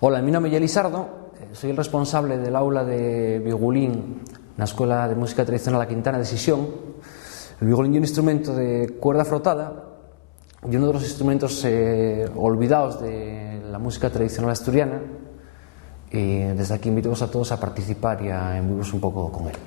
Hola, mi nome é Elisardo, soy el responsable del aula de violín na Escuela de Música Tradicional A Quintana de Sisión. El violín é un instrumento de cuerda frotada y uno de los instrumentos olvidados de la música tradicional asturiana, y desde aquí invito a todos a participar y a envolverse un poco con él.